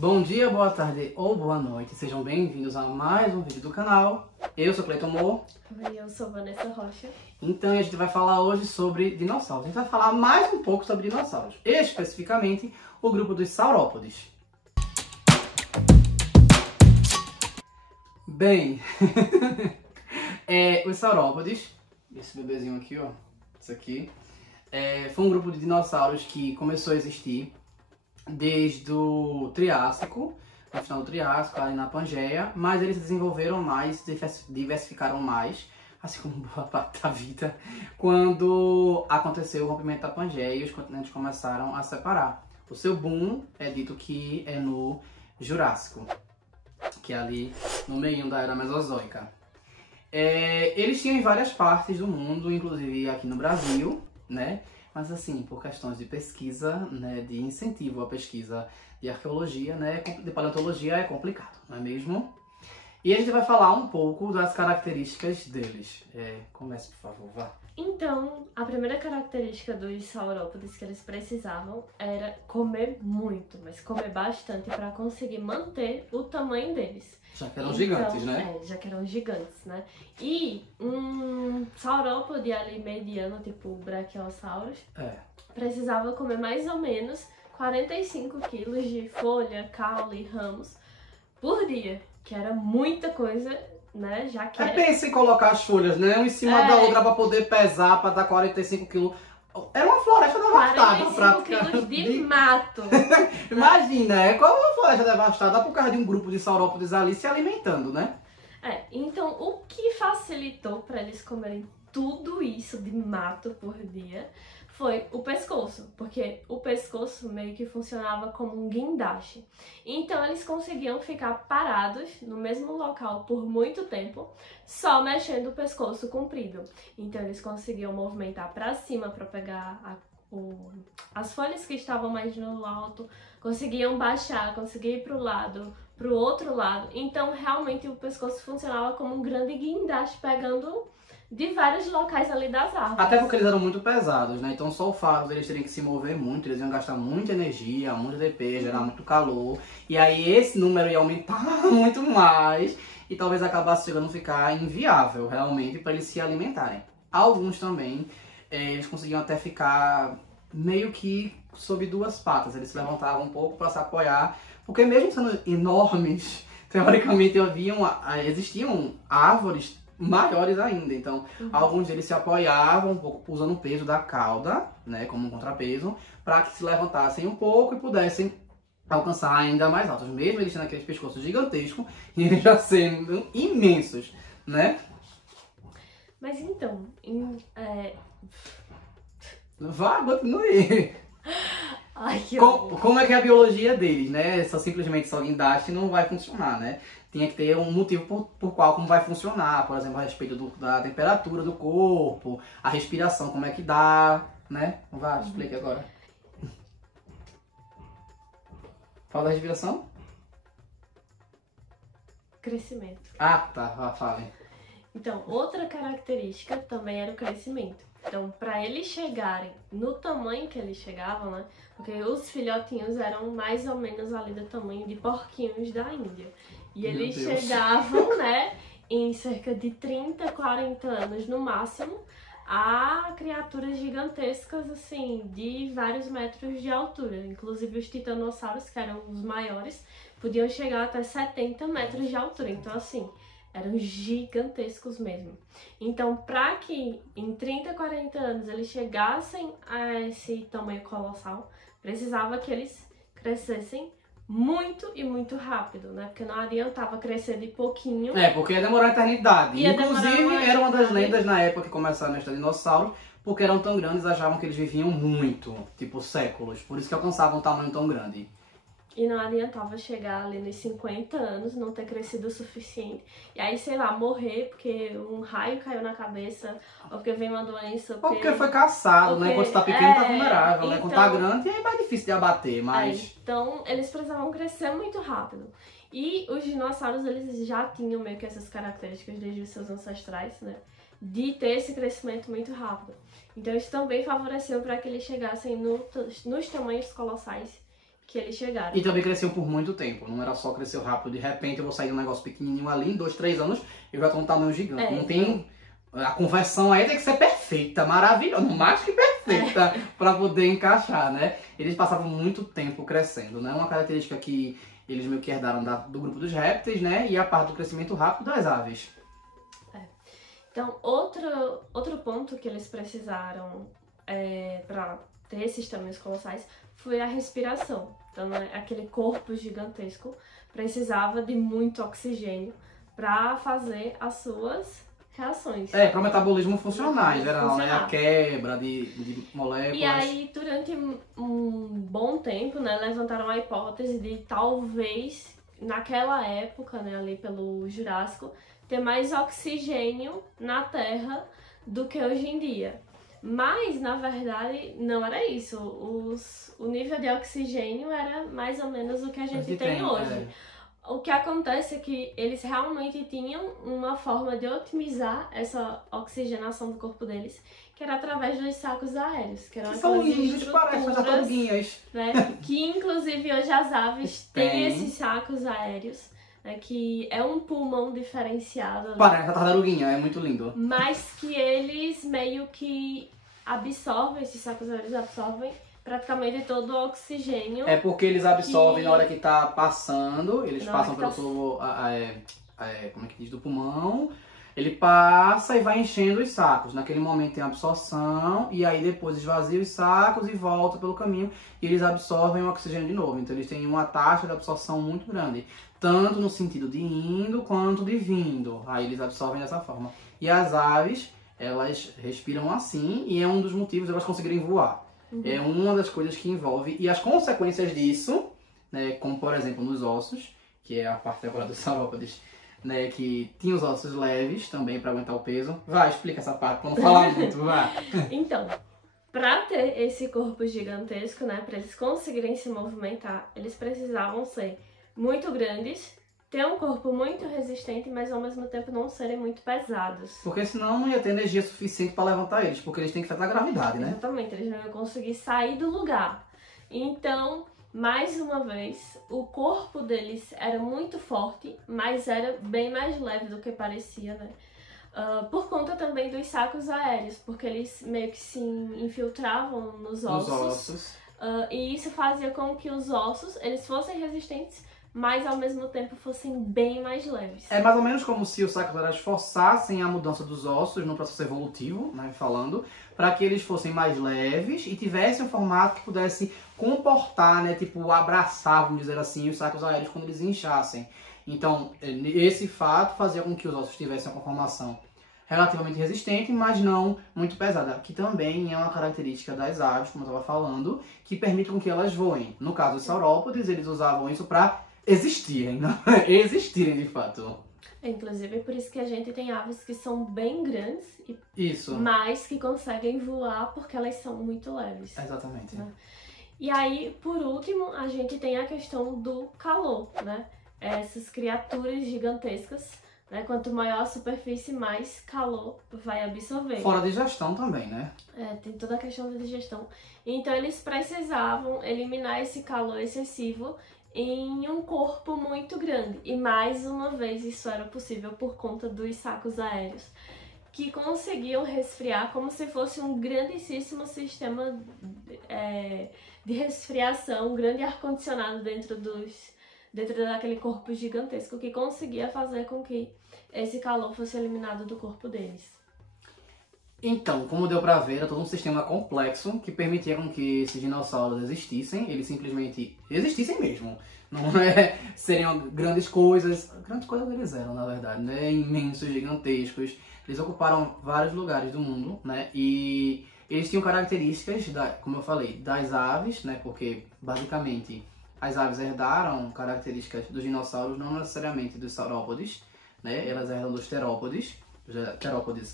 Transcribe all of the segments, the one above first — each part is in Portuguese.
Bom dia, boa tarde ou boa noite, sejam bem-vindos a mais um vídeo do canal. Eu sou Cleiton Moore. E eu sou Vanessa Rocha. Então a gente vai falar hoje sobre dinossauros. A gente vai falar mais um pouco sobre dinossauros, especificamente o grupo dos saurópodes. Bem, os saurópodes, esse bebezinho aqui, ó, isso aqui, foi um grupo de dinossauros que começou a existir desde o Triássico, no final do Triássico, ali na Pangeia, mas eles se desenvolveram mais, diversificaram mais, assim como boa parte da vida, quando aconteceu o rompimento da Pangeia e os continentes começaram a separar. O seu boom é dito que é no Jurássico, que é ali no meio da Era Mesozoica. Eles tinham em várias partes do mundo, inclusive aqui no Brasil, né? Mas assim, por questões de pesquisa, né, de incentivo à pesquisa de arqueologia, né, de paleontologia é complicado, não é mesmo? E a gente vai falar um pouco das características deles. Comece, por favor, vá. Então, a primeira característica dos saurópodes que eles precisavam era comer muito, mas comer bastante para conseguir manter o tamanho deles. Já que eram gigantes, né? Já que eram gigantes, né? E um saurópode ali mediano, tipo o Brachiosaurus, precisava comer mais ou menos 45 quilos de folha, caule, ramos por dia, que era muita coisa, né? Já que pensa em colocar as folhas, né? Uma em cima da outra para poder pesar, para dar 45 quilos. Era uma floresta devastada, 45 quilos de mato. Imagina, é como uma floresta devastada por causa de um grupo de saurópodes ali se alimentando, né? Então o que facilitou para eles comerem tudo isso de mato por dia foi o pescoço, porque o pescoço meio que funcionava como um guindaste. Então eles conseguiam ficar parados no mesmo local por muito tempo, só mexendo o pescoço comprido. Então eles conseguiam movimentar para cima para pegar as folhas que estavam mais no alto, conseguiam baixar, conseguiam ir para o lado, para o outro lado. Então realmente o pescoço funcionava como um grande guindaste, pegando de vários locais ali das árvores. Até porque eles eram muito pesados, né? Então só o fato deles terem que se mover muito, eles iam gastar muita energia, muito DP, gerar muito calor. E aí esse número ia aumentar muito mais e talvez acabasse chegando a ficar inviável realmente para eles se alimentarem. Alguns também, eles conseguiam até ficar meio que sob duas patas. Eles se levantavam um pouco para se apoiar, porque mesmo sendo enormes, teoricamente existiam árvores maiores ainda, então alguns deles se apoiavam um pouco usando o peso da cauda, né, como um contrapeso, para que se levantassem um pouco e pudessem alcançar ainda mais altos, mesmo eles tendo aqueles pescoços gigantescos e eles já sendo imensos, né? Mas então, Vá, continue. Ai, que Como é que é a biologia deles, né? Simplesmente só guindaste não vai funcionar, né? Tinha que ter um motivo por qual como vai funcionar, por exemplo, a respeito da temperatura do corpo, a respiração, como é que dá, né? Vai, explique agora. Fala da respiração? crescimento. Ah, tá, fale. Então, outra característica também era o crescimento. Então, para eles chegarem no tamanho que eles chegavam, né? Porque os filhotinhos eram mais ou menos ali do tamanho de porquinhos da Índia. E eles chegavam, né, em cerca de 30, 40 anos no máximo, a criaturas gigantescas, assim, de vários metros de altura. Inclusive os titanossauros, que eram os maiores, podiam chegar até 70 metros de altura. Então, assim, eram gigantescos mesmo. Então, para que em 30, 40 anos eles chegassem a esse tamanho colossal, precisava que eles crescessem muito e muito rápido, né? Porque não adiantava crescer de pouquinho. Porque ia demorar uma eternidade. Inclusive, era uma das lendas na época que começaram a estudar dinossauros, porque eram tão grandes, achavam que eles viviam muito, tipo séculos. Por isso que alcançavam um tamanho tão grande. E não adiantava chegar ali nos 50 anos, não ter crescido o suficiente. E aí, sei lá, morrer porque um raio caiu na cabeça, ou porque veio uma doença. Ou porque foi caçado, né? Quando tá pequeno, tá vulnerável, né? Quando tá grande, é mais difícil de abater, mas... Então, eles precisavam crescer muito rápido. E os dinossauros, eles já tinham meio que essas características desde os seus ancestrais, né? De ter esse crescimento muito rápido. Então, isso também favoreceu para que eles chegassem nos tamanhos colossais que eles chegaram. E também cresceu por muito tempo, não era só cresceu rápido, de repente eu vou sair de um negócio pequenininho ali, em 2, 3 anos, eu já tô um tamanho gigante. Não tem... A conversão aí tem que ser perfeita, maravilhosa, mais que perfeita, para poder encaixar, né? Eles passavam muito tempo crescendo, né? Uma característica que eles meio que herdaram do grupo dos répteis, né? E a parte do crescimento rápido das aves. Então, outro ponto que eles precisaram para ter esses tamanhos colossais foi a respiração. Então, né, aquele corpo gigantesco precisava de muito oxigênio para fazer as suas reações. Para o metabolismo funcionar, em geral, né? A quebra de moléculas. E aí, durante um bom tempo, né, levantaram a hipótese de talvez, naquela época, né, ali pelo Jurássico, ter mais oxigênio na Terra do que hoje em dia. Mas, na verdade, não era isso. O nível de oxigênio era mais ou menos o que a gente tem hoje. O que acontece é que eles realmente tinham uma forma de otimizar essa oxigenação do corpo deles, que era através dos sacos aéreos, que eram são lindos, parecem as tartaruguinhas, né? Que inclusive hoje as aves têm esses sacos aéreos, né? Que é um pulmão diferenciado. Parece a tartaruguinha, é muito lindo. Mas que eles meio que absorvem, esses sacos aéreos absorvem praticamente todo o oxigênio. É porque eles absorvem na hora que tá passando, eles passam pelo tubo, como é que diz, do pulmão, ele passa e vai enchendo os sacos. Naquele momento tem absorção e aí depois esvazia os sacos e volta pelo caminho e eles absorvem o oxigênio de novo. Então eles têm uma taxa de absorção muito grande, tanto no sentido de indo quanto de vindo. Aí eles absorvem dessa forma. E as aves, elas respiram assim e é um dos motivos de elas conseguirem voar. É uma das coisas que envolve, e as consequências disso, né, como por exemplo nos ossos, que é a parte agora dos saurópodes, né, que tinha os ossos leves também para aguentar o peso. Vai, explica essa parte, para não falar muito, vai. Então, para ter esse corpo gigantesco, né, para eles conseguirem se movimentar, eles precisavam ser muito grandes, ter um corpo muito resistente, mas ao mesmo tempo não serem muito pesados. Porque senão não ia ter energia suficiente para levantar eles, porque eles têm que afetar a gravidade, né? Exatamente, eles não iam conseguir sair do lugar. Então, mais uma vez, o corpo deles era muito forte, mas era bem mais leve do que parecia, né? Por conta também dos sacos aéreos, porque eles meio que se infiltravam nos ossos. E isso fazia com que os ossos eles fossem resistentes, mas ao mesmo tempo fossem bem mais leves. É mais ou menos como se os sacos aéreos forçassem a mudança dos ossos no processo evolutivo, né, falando, para que eles fossem mais leves e tivessem um formato que pudesse comportar, né, tipo abraçar, vamos dizer assim, os sacos aéreos quando eles inchassem. Então, esse fato fazia com que os ossos tivessem uma conformação relativamente resistente, mas não muito pesada, que também é uma característica das aves, como eu estava falando, que permite com que elas voem. No caso dos saurópodes, eles usavam isso para existirem, não? Existirem de fato. Inclusive, é por isso que a gente tem aves que são bem grandes, mas que conseguem voar porque elas são muito leves. Exatamente. Né? E aí, por último, a gente tem a questão do calor, né? Essas criaturas gigantescas, né? Quanto maior a superfície, mais calor vai absorver. Fora a digestão também, né? Tem toda a questão da digestão. Então, eles precisavam eliminar esse calor excessivo em um corpo muito grande. E mais uma vez isso era possível por conta dos sacos aéreos, que conseguiam resfriar como se fosse um grandíssimo sistema de resfriação, um grande ar-condicionado dentro daquele corpo gigantesco, que conseguia fazer com que esse calor fosse eliminado do corpo deles. Então, como deu pra ver, era todo um sistema complexo que permitia com que esses dinossauros existissem. Eles simplesmente existissem mesmo. Não seriam grandes coisas. Grandes coisas eles eram, na verdade, né? Imensos, gigantescos. Eles ocuparam vários lugares do mundo, né? E eles tinham características, como eu falei, das aves, né? Porque, basicamente, as aves herdaram características dos dinossauros, não necessariamente dos saurópodes, né? Elas herdam dos terópodes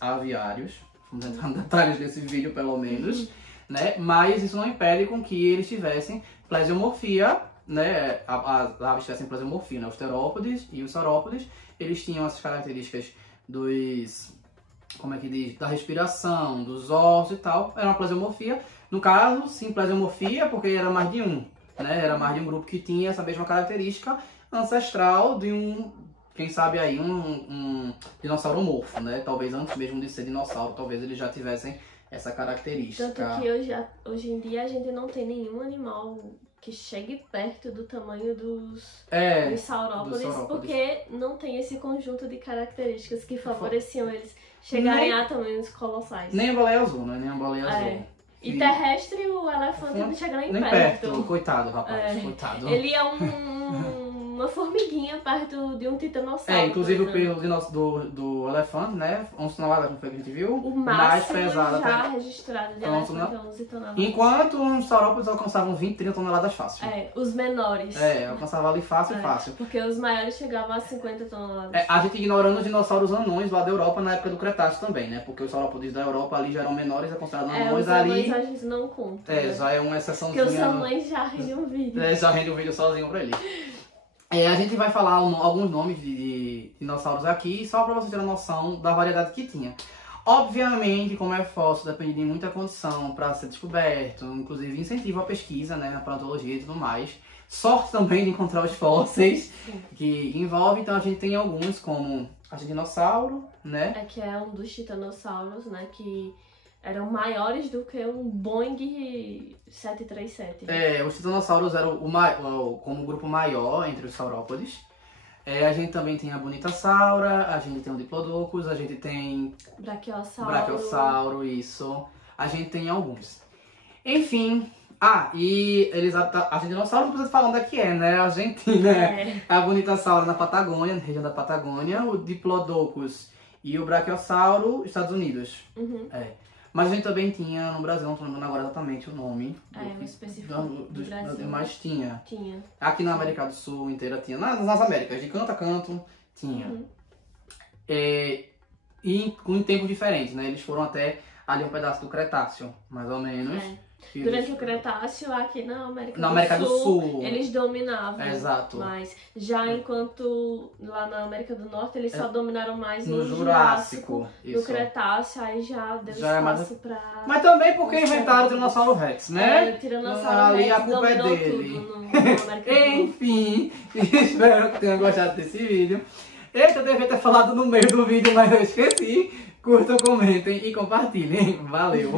aviários. Vamos entrar em detalhes desse vídeo, pelo menos, né? Mas isso não impede com que eles tivessem plesiomorfia, né? As aves tivessem plesiomorfia, né? Os terópodes e os saurópodes, eles tinham essas características da respiração, dos ossos e tal. Era uma plesiomorfia. No caso, sim, plesiomorfia, porque era mais de um. né? Era mais de um grupo que tinha essa mesma característica ancestral de quem sabe aí, um dinossauro morfo, né? Talvez antes mesmo de ser dinossauro, talvez eles já tivessem essa característica. Tanto que hoje em dia a gente não tem nenhum animal que chegue perto do tamanho dos saurópodes, porque não tem esse conjunto de características que favoreciam eles chegarem a tamanhos colossais. Nem a baleia azul, né? Nem a baleia azul. E terrestre, o elefante não chega nem perto. Coitado, rapaz, coitado. Ele é uma formiguinha perto de um titanossauro. Inclusive o peso do elefante, né? 11 toneladas, não foi que a gente viu? O mais pesado já registrado de elefante é 11 toneladas. Enquanto os saurópodes alcançavam 20, 30 toneladas fácil. Os menores. Alcançava ali fácil. Porque os maiores chegavam a 50 toneladas. A gente ignorando os dinossauros anões lá da Europa na época do Cretáceo também, né? Porque os saurópodes da Europa ali já eram menores, é considerado anões ali. Os anões a gente não conta. Já é uma exceçãozinha. Porque os anões já rendem um vídeo. Já rende um vídeo sozinho pra eles. A gente vai falar alguns nomes de dinossauros aqui, só para vocês terem noção da variedade que tinha. Obviamente, como é fóssil, depende de muita condição para ser descoberto, inclusive incentivo à pesquisa, né, na paleontologia e tudo mais. Sorte também de encontrar os fósseis que envolve, então a gente tem alguns como a dinossauro, né? Que é um dos titanossauros, né, que eram maiores do que um Boeing 737. Os titanossauros eram como grupo maior entre os saurópodes. A gente também tem a Bonitasaura, a gente tem o Diplodocus, a gente tem... Brachiosauro, isso. A gente tem alguns. Enfim... e a dinossauro não precisa falar onde é que é, né? A Argentina. A Bonitasaura na Patagônia, na região da Patagônia. O Diplodocus e o Brachiosauro, Estados Unidos. Mas a gente também tinha no Brasil, não tô lembrando agora exatamente o nome. O específico do Brasil. Mas tinha. Tinha. Aqui na América do Sul inteira tinha. Nas Américas, de canto a canto, tinha. E com tempos diferentes, né? Eles foram até ali um pedaço do Cretáceo, mais ou menos. Durante o Cretáceo, aqui na América do Sul, eles dominavam. Exato. Mas já enquanto lá na América do Norte, eles só dominaram mais no Jurássico. No Cretáceo, aí já deu espaço pra... Mas também porque inventaram o Tiranossauro Rex, né? O Tiranossauro Rex a culpa é dele. Enfim, espero que tenham gostado desse vídeo. Eu devia ter falado no meio do vídeo, mas eu esqueci. Curtam, comentem e compartilhem. Valeu!